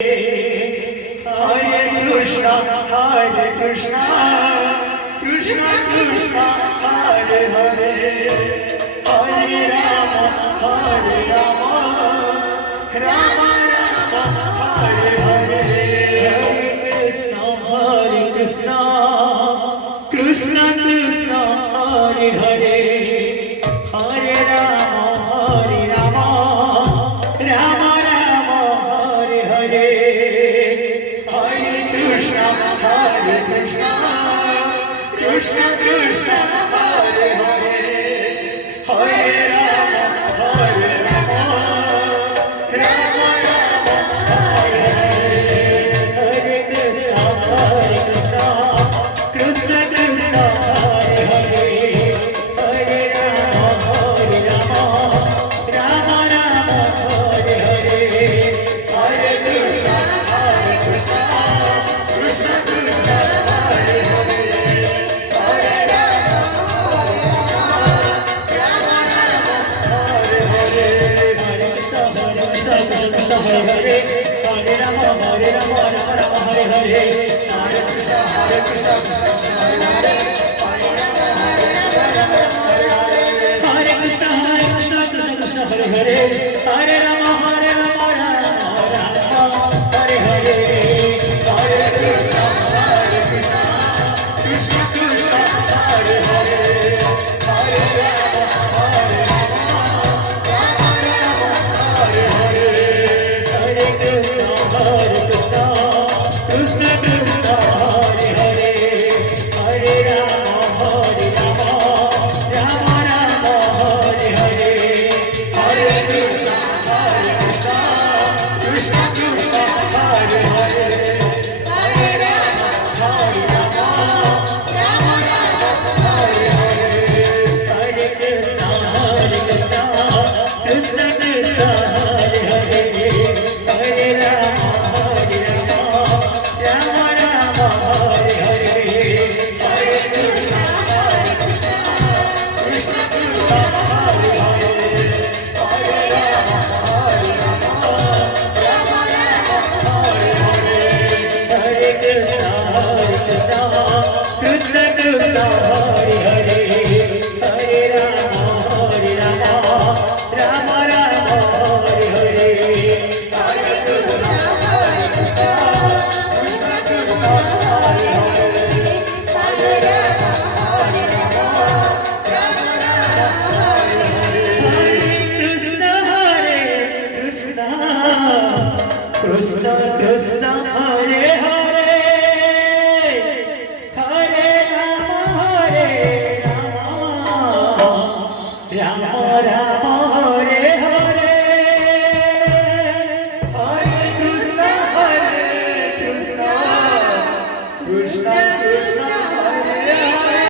Hare Krishna, Krishna Krishna, Hare Hare, Hare Rama, Rama Rama, Hare Hare, Hare Krishna, Krishna Krishna, Hare Hare, Hare Rama, Rama Rama, Hare Hare, Hare Krishna, Krishna Krishna, Hare Hare, Hare Rama, Rama Rama, Hare Hare, Hare Krishna, Krishna Krishna, Hare Hare, Hare Rama, Rama Rama, Hare Hare, Hare Krishna, Krishna Krishna, Hare Hare, Hare Rama, Rama Rama, Hare Hare, Hare Krishna, Hare Hare, Hare Rama, Rama Rama, Hare Hare, Hare Krishna, Krishna Krishna, Hare Hare, Hare Rama, Rama Rama, Hare Hare, Hare Krishna, Krishna Krishna, Hare Hare, Hare Rama, Rama Rama, Hare Hare, Hare Krishna, Krishna Krishna, Hare Hare, Hare Rama, Rama Rama, Hare Hare, Hare Krishna, Krishna Krishna, Hare Hare, Hare Rama, Rama Rama, Hare Hare, Hare Krishna, Krishna Krishna, Hare Hare, Hare Rama, Rama Rama, Hare Hare, Hare Krishna, Krishna Krishna, Hare Hare, Hare Rama, Rama Rama, Hare Hare, Hare Krishna, Krishna Krishna, Hare Hare, Hare Rama, Rama Rama, Hare Hare, Hare Krishna, Krishna Krishna, Hare Hare, Hare Rama, Rama Rama, Hare Hare, Hare Krishna, Krishna Krishna, Hare Hare, Hare Rama, Rama Rama, Hare Hare, Hare Krishna, Krishna Krishna, Hare Hare.